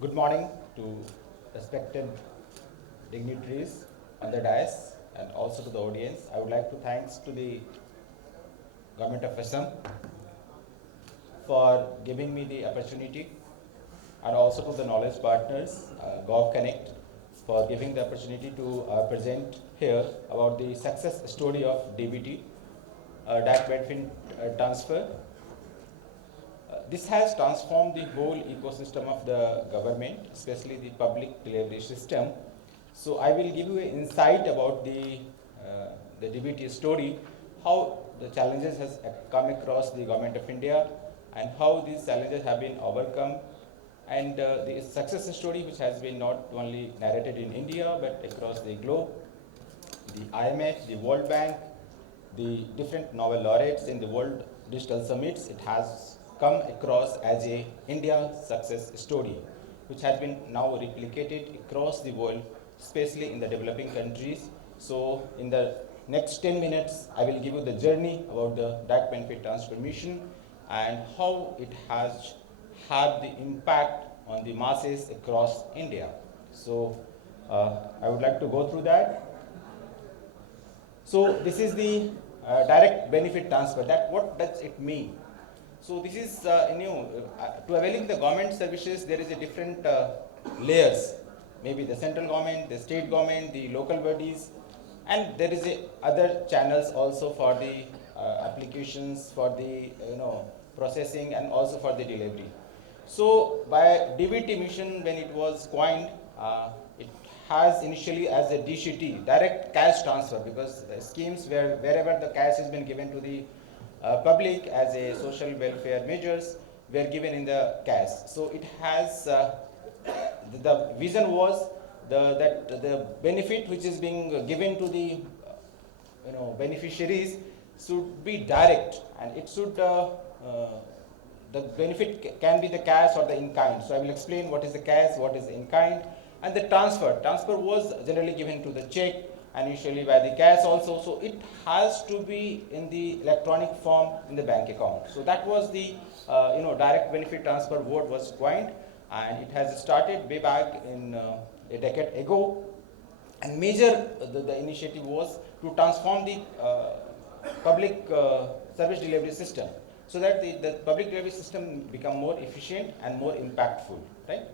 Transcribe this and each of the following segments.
Good morning to respected dignitaries on the dais and also to the audience. I would like to thanks to the Government of Assam for giving me the opportunity, and also to the knowledge partners, 𝐃𝐢𝐠𝐬𝐿, for giving the opportunity to present here about the success story of DBT, direct benefit transfer. This has transformed the whole ecosystem of the government, especially the public delivery system. So I will give you an insight about the DBT story, how the challenges has come across the Government of India and how these challenges have been overcome, and the success story which has been not only narrated in India but across the globe. The IMF, the World Bank, the different Nobel laureates in the World Digital Summits, it has come across as a India success story, which has been now replicated across the world, especially in the developing countries. So in the next 10 minutes, I will give you the journey about the direct benefit transformation and how it has had the impact on the masses across India. So I would like to go through that. So this is the direct benefit transfer. That what does it mean? So this is to availing the government services, there is a different layers. Maybe the central government, the state government, the local bodies, and there is a other channels also for the applications, for the processing, and also for the delivery. So by DBT mission, when it was coined, it has initially as a DCT, direct cash transfer, because schemes where wherever the cash has been given to the public as a social welfare measures were given in the cash. So it has the vision was that the benefit which is being given to the beneficiaries should be direct, and it should the benefit can be the cash or the in kind. So I will explain what is the cash, what is the in kind, and the transfer. Transfer was generally given to the check and usually by the cash also. So it has to be in the electronic form in the bank account. So that was the direct benefit transfer word was coined, and it has started way back in a decade ago. And major the initiative was to transform the public service delivery system, so that the public delivery system become more efficient and more impactful, right?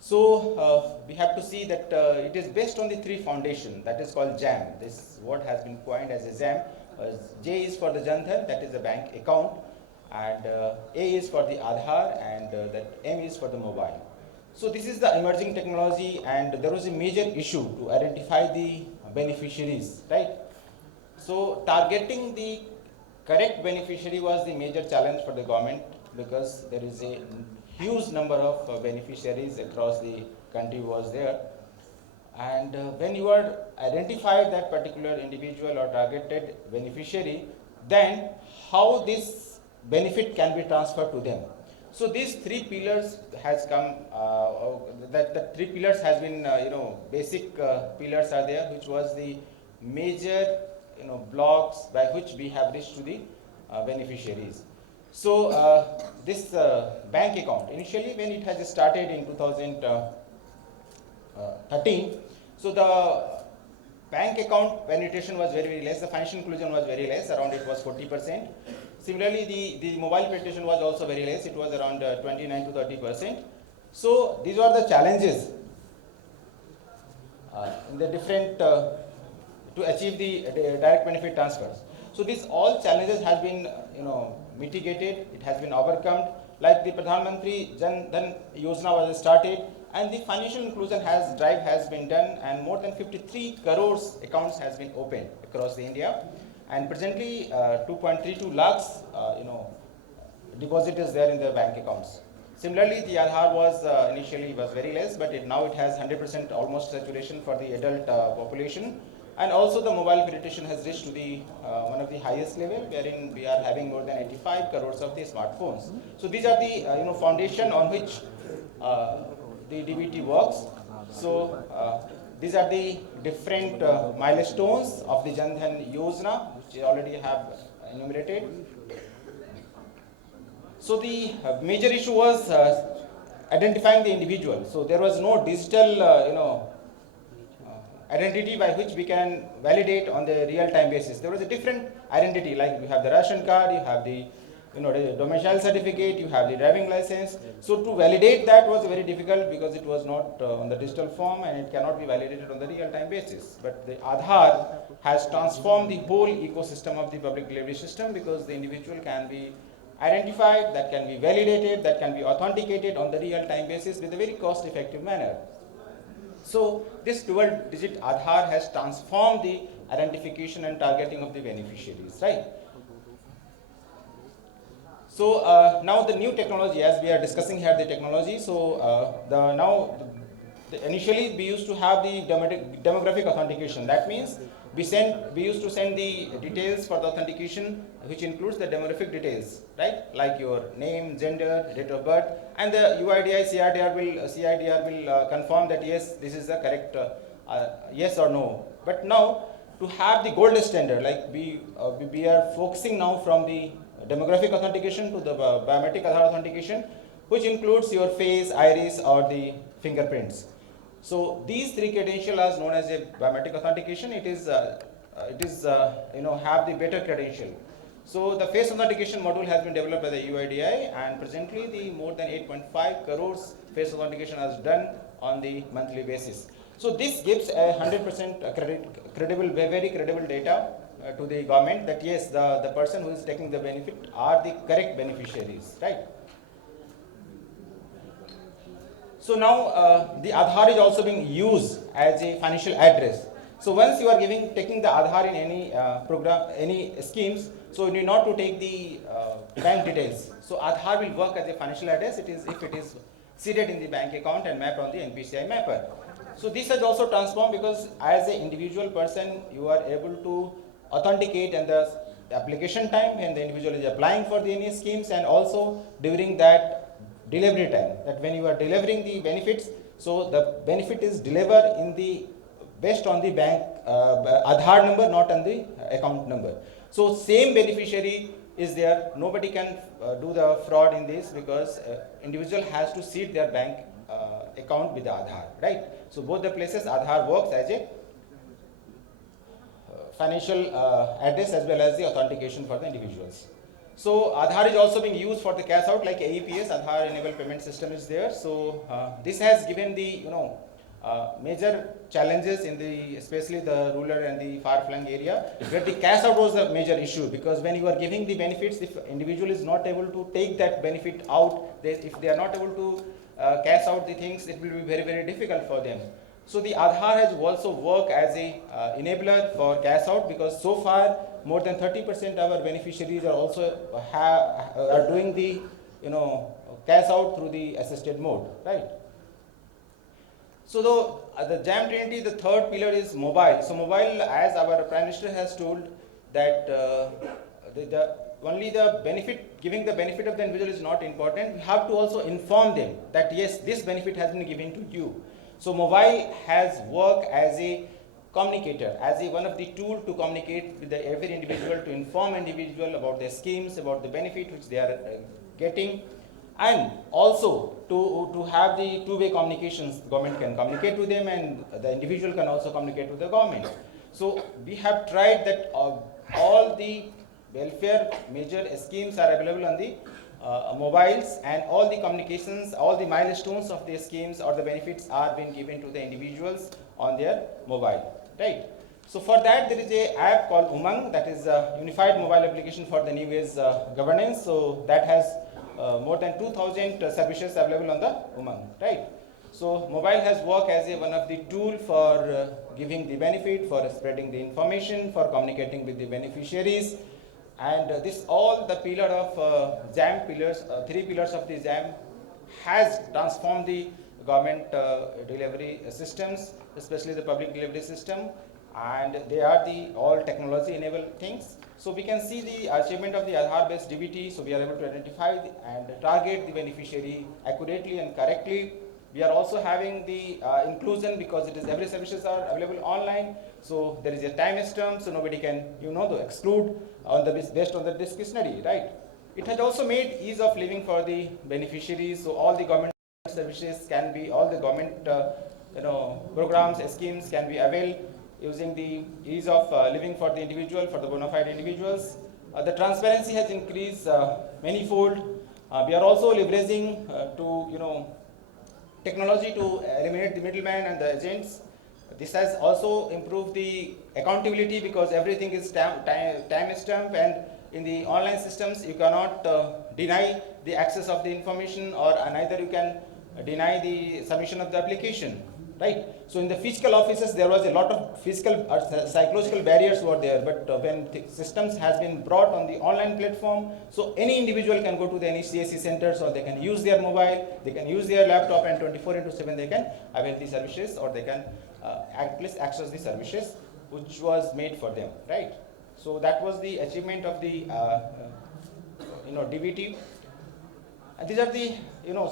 So we have to see that it is based on the three foundation that is called JAM. This word has been coined as a JAM. J is for the Jan Dhan, that is the bank account, and A is for the Aadhaar, and that M is for the mobile. So this is the emerging technology, and there was a major issue to identify the beneficiaries, right? So targeting the correct beneficiary was the major challenge for the government, because there is a huge number of beneficiaries across the country was there. And when you are identified that particular individual or targeted beneficiary, then how this benefit can be transferred to them. So these three pillars has come, that the three pillars has been, basic pillars are there, which was the major, blocks by which we have reached to the beneficiaries. So this bank account, initially when it has started in 2013, so the bank account penetration was very, very less, the financial inclusion was very less, around it was 40%. Similarly, the mobile penetration was also very less, it was around 29 to 30%. So these are the challenges in the different, to achieve the direct benefit transfers. So these all challenges have been, mitigated, it has been overcome. Like the Pradhan Mantri Jan Dhan Yojana was started, and the financial inclusion drive has been done, and more than 53 crores accounts has been opened across the India, and presently 2.32 lakhs, deposit is there in the bank accounts. Similarly, the Aadhaar was initially was very less, but now it has 100% almost saturation for the adult population. And also the mobile penetration has reached to the one of the highest level, wherein we are having more than 85 crores of the smartphones. So these are the foundation on which the DBT works. So these are the different milestones of the Jan Dhan Yojana, which I already have enumerated. So the major issue was identifying the individual. So there was no digital, identity by which we can validate on the real-time basis. There was a different identity, like you have the ration card, you have the the domicile certificate, you have the driving license. So to validate that was very difficult because it was not on the digital form and it cannot be validated on the real-time basis. But the Aadhaar has transformed the whole ecosystem of the public delivery system because the individual can be identified, that can be validated, that can be authenticated on the real-time basis with a very cost-effective manner. So this dual-digit Aadhaar has transformed the identification and targeting of the beneficiaries, right? So now the new technology, as we are discussing here, the technology. So initially we used to have the demographic authentication. That means we used to send the details for the authentication, which includes the demographic details, right? Like your name, gender, date of birth, and the UIDI CIDR will confirm that yes, this is the correct yes or no. But now to have the gold standard, like we are focusing now from the demographic authentication to the biometric Aadhaar authentication, which includes your face, iris, or the fingerprints. So these three credentials are known as a biometric authentication. It is have the better credential. So the face authentication module has been developed by the UIDI, and presently the more than 8.5 crores face authentication is done on the monthly basis. So this gives a 100% credible, very credible data to the government that yes, the person who is taking the benefit are the correct beneficiaries, right? So now the Aadhaar is also being used as a financial address. So once you are taking the Aadhaar in any program, any schemes, so you need not to take the bank details. So Aadhaar will work as a financial address. If it is seated in the bank account and mapped on the NPCI mapper. So this has also transformed because as an individual person, you are able to authenticate in the application time when the individual is applying for the any schemes, and also during that delivery time, that when you are delivering the benefits, so the benefit is delivered in the based on the bank Aadhaar number, not on the account number. So same beneficiary is there. Nobody can do the fraud in this because individual has to seed their bank account with the Aadhaar, right? So both the places Aadhaar works as a financial address as well as the authentication for the individuals. So Aadhaar is also being used for the cash out, like IRPS, Aadhaar enabled payment system is there. So this has given the major challenges in the especially the rural and the far-flung area, where the cash out was a major issue, because when you are giving the benefits, if individual is not able to take that benefit out, if they are not able to cash out the things, it will be very, very difficult for them. So the Aadhaar has also worked as a enabler for cash out, because so far more than 30% of our beneficiaries are also are doing the cash out through the assisted mode, right? So the JAM Trinity, the third pillar is mobile. So mobile, as our Prime Minister has told, that only the benefit, giving the benefit of the individual is not important. We have to also inform them that yes, this benefit has been given to you. So mobile has worked as a communicator, as one of the tools to communicate with every individual, to inform individual about their schemes, about the benefit which they are getting, and also to have the two-way communications. Government can communicate to them and the individual can also communicate with the government. So we have tried that all the welfare major schemes are available on the mobiles, and all the communications, all the milestones of the schemes or the benefits are being given to the individuals on their mobile, right? So for that there is a app called 𝐂𝐚𝐥, that is a unified mobile application for the new age governance. So that has more than 2,000 services available on the 𝐂𝐚𝐥, right? So mobile has worked as one of the tool for giving the benefit, for spreading the information, for communicating with the beneficiaries. And this all the pillar of JAM pillars, three pillars of the JAM has transformed the government delivery systems, especially the public delivery system, and they are the all technology enabled things. So we can see the achievement of the Aadhaar based DBT. So we are able to identify and target the beneficiary accurately and correctly. We are also having the inclusion, because it is every services are available online. So there is a time stamp, so nobody can exclude on the based on the discretionary, right? It has also made ease of living for the beneficiaries. So all the government services can be, all the government programs, schemes can be availed using the ease of living for the individual, for the bona fide individuals. The transparency has increased manyfold. We are also leveraging to technology to eliminate the middleman and the agents. This has also improved the accountability because everything is time stamped, and in the online systems you cannot deny the access of the information, or neither you can deny the submission of the application, right? So in the physical offices there was a lot of physical or psychological barriers were there, but when the systems has been brought on the online platform, so any individual can go to the any CSC centers, or they can use their mobile, they can use their laptop, and 24/7 they can avail the services, or they can at least access the services which was made for them, right? So that was the achievement of the DBT. And these are the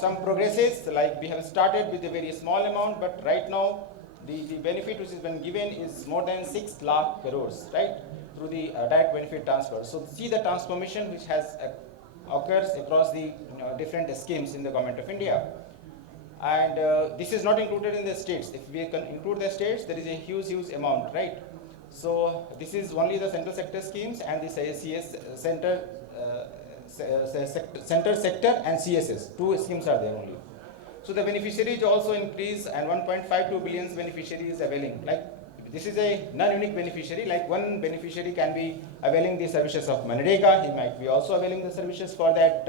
some progresses, like we have started with a very small amount, but right now the benefit which has been given is more than 6 lakh crores, right, through the direct benefit transfer. So see the transformation which has occurs across the different schemes in the Government of India. And this is not included in the states. If we can include the states, there is a huge amount, right? So this is only the central sector schemes and the CS center, center sector and CSS. 2 schemes are there only. So the beneficiaries also increase, and 1.52 billion beneficiaries availing. Like this is a non-unique beneficiary. Like one beneficiary can be availing the services of Manrega. He might be also availing the services for that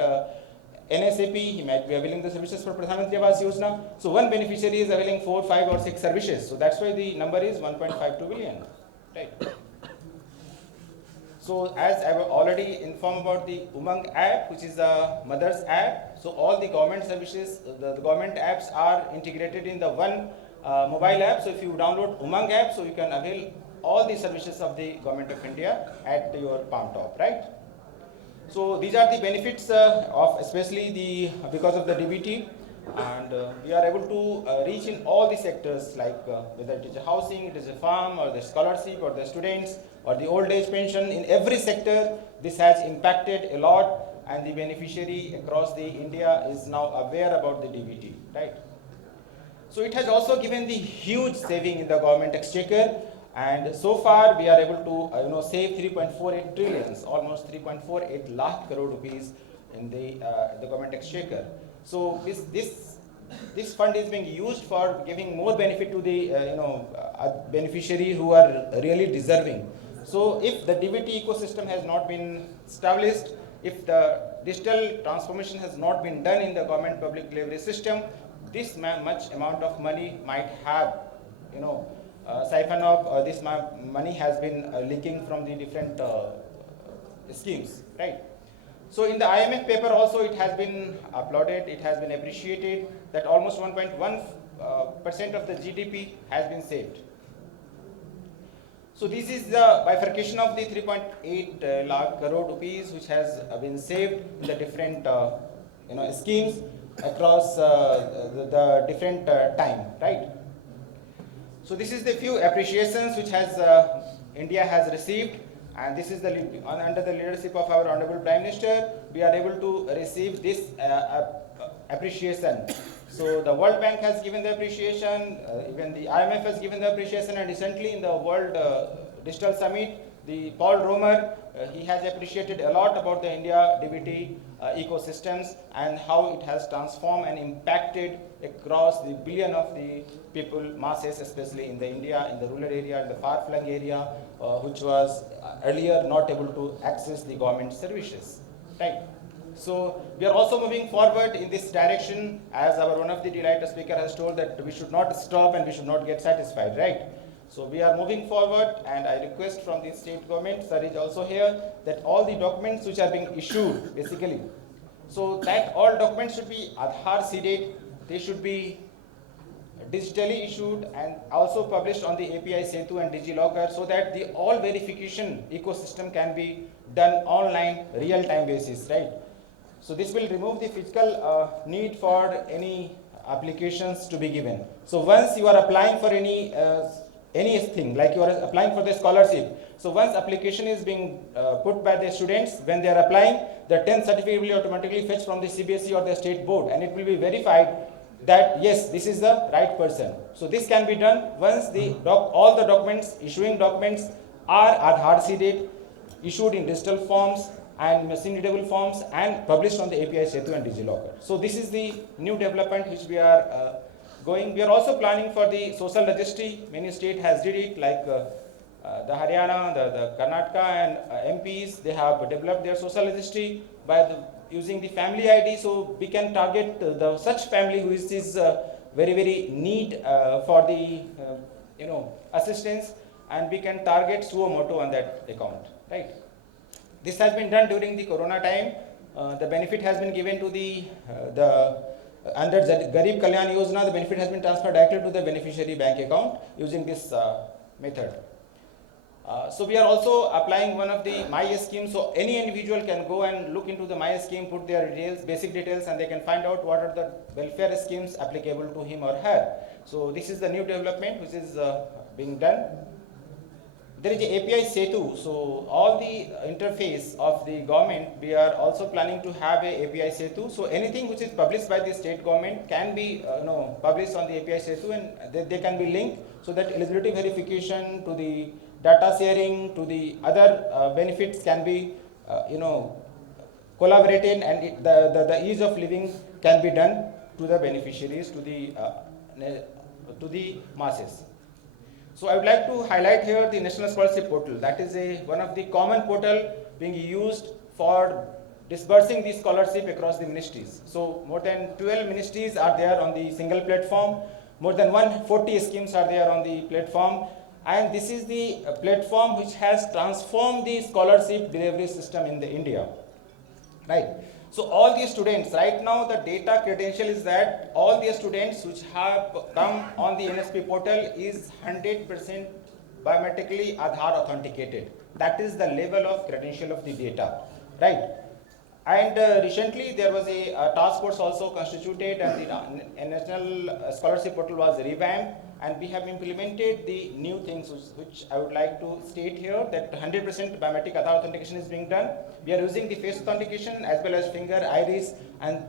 NSAP. He might be availing the services for Pradhan Mantri Awas Yojana. So one beneficiary is availing 4, 5 or 6 services. So that's why the number is 1.52 billion. Right. So as I have already informed about the 𝐂𝐚𝐥 app, which is the mother's app. So all the government services, the government apps are integrated in the one mobile app. So if you download 𝐂𝐚𝐥 app, so you can avail all the services of the Government of India at your palm top, right? So these are the benefits of especially because of the DBT. And we are able to reach in all the sectors, like whether it is a housing, it is a farm, or the scholarship, or the students, or the old age pension. In every sector this has impacted a lot, and the beneficiary across the India is now aware about the DBT, right? So it has also given the huge saving in the government exchequer, and so far we are able to save 3.48 trillions, almost 3.48 lakh crore rupees in the government exchequer. So this fund is being used for giving more benefit to the beneficiary who are really deserving. So if the DBT ecosystem has not been established, if the digital transformation has not been done in the government public delivery system, this much amount of money might have siphon off, or this money has been leaking from the different schemes, right? So in the IMF paper also it has been applauded, it has been appreciated that almost 1.1% of the GDP has been saved. So this is the bifurcation of the 3.8 lakh crore rupees which has been saved in the different schemes across the different time, right? So this is the few appreciations which has India has received. And this is under the leadership of our Honorable Prime Minister, we are able to receive this appreciation. So the World Bank has given the appreciation, even the IMF has given the appreciation, and recently in the World Digital Summit, the Paul Romer, he has appreciated a lot about the India DBT ecosystems and how it has transformed and impacted across the billion of the people, masses, especially in the India, in the rural area, in the far-flung area, which was earlier not able to access the government services, right? So we are also moving forward in this direction, as our one of the delighted speaker has told that we should not stop and we should not get satisfied, right? So we are moving forward, and I request from the state government, sir is also here, that all the documents which are being issued, basically, so that all documents should be Aadhaar seeded, they should be digitally issued and also published on the API Setu and DigiLocker, so that the all verification ecosystem can be done online, real-time basis, right? So this will remove the physical need for any applications to be given. So once you are applying for anything, like you are applying for the scholarship, so once application is being put by the students, when they are applying, the 10th certificate will be automatically fetched from the CBSE or the state board, and it will be verified that yes, this is the right person. So this can be done once all the documents, issuing documents are Aadhaar seeded, issued in digital forms and machine readable forms and published on the API Setu and DigiLocker. So this is the new development which we are going. We are also planning for the social registry. Many states has did it, like the Haryana, the Karnataka and MPs, they have developed their social registry by using the family ID. So we can target such family who is very need for the assistance, and we can target suo motu on that account, right? This has been done during the Corona time. The benefit has been given to under 𝐓𝐫𝐚𝐽 Yojana, the benefit has been transferred directly to the beneficiary bank account using this method. So we are also applying one of the My scheme. So any individual can go and look into the My scheme, put their details, basic details, and they can find out what are the welfare schemes applicable to him or her. So this is the new development which is being done. There is a API Setu. So all the interface of the government, we are also planning to have a API Setu. So anything which is published by the state government can be published on the API Setu, and they can be linked, so that eligibility verification to the data sharing to the other benefits can be collaborated, and the ease of living can be done to the beneficiaries, to the masses. So I would like to highlight here the National Scholarship Portal. That is one of the common portal being used for disbursing the scholarship across the ministries. So more than 12 ministries are there on the single platform. More than 140 schemes are there on the platform. And this is the platform which has transformed the scholarship delivery system in India, right? So all the students, right now the data credential is that all the students which have come on the NSP portal is 100% biometrically Aadhaar authenticated. That is the level of credential of the data, right? And recently there was a task force also constituted, and the National Scholarship Portal was revamped, and we have implemented the new things which I would like to state here, that 100% biometric Aadhaar authentication is being done. We are using the face authentication as well as finger, iris, and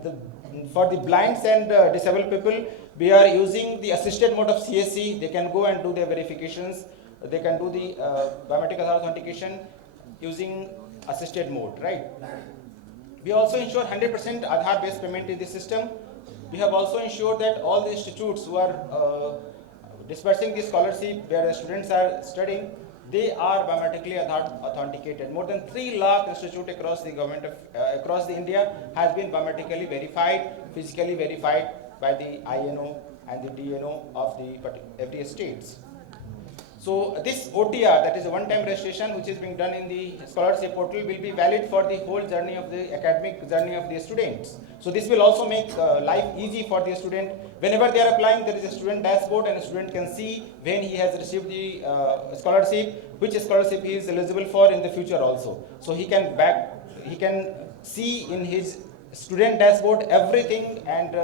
for the blinds and disabled people, we are using the assisted mode of CSC. They can go and do their verifications. They can do the biometric Aadhaar authentication using assisted mode, right? We also ensure 100% Aadhaar based payment in the system. We have also ensured that all the institutes who are dispersing the scholarship where the students are studying, they are biometrically Aadhaar authenticated. More than 3 lakh institutes across the government across the India has been biometrically verified, physically verified by the INO and the DNO of the every states. So this OTR, that is a one-time registration which is being done in the scholarship portal, will be valid for the whole journey of the academic journey of the students. So this will also make life easy for the student. Whenever they are applying, there is a student dashboard, and a student can see when he has received the scholarship, which scholarship he is eligible for in the future also. So he can see in his student dashboard everything, and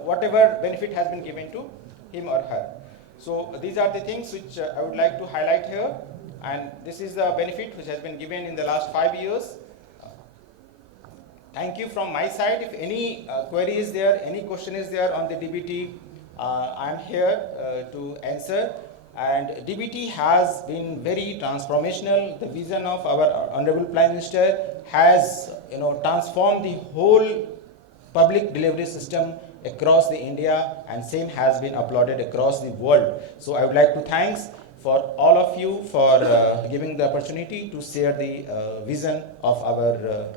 whatever benefit has been given to him or her. So these are the things which I would like to highlight here, and this is the benefit which has been given in the last 5 years. Thank you from my side. If any query is there, any question is there on the DBT, I am here to answer. And DBT has been very transformational. The vision of our Honorable Prime Minister has transformed the whole public delivery system across the India, and same has been applauded across the world. So I would like to thanks for all of you for giving the opportunity to share the vision of our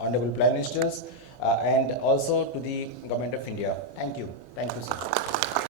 Honorable Prime Ministers and also to the Government of India. Thank you. Thank you, sir.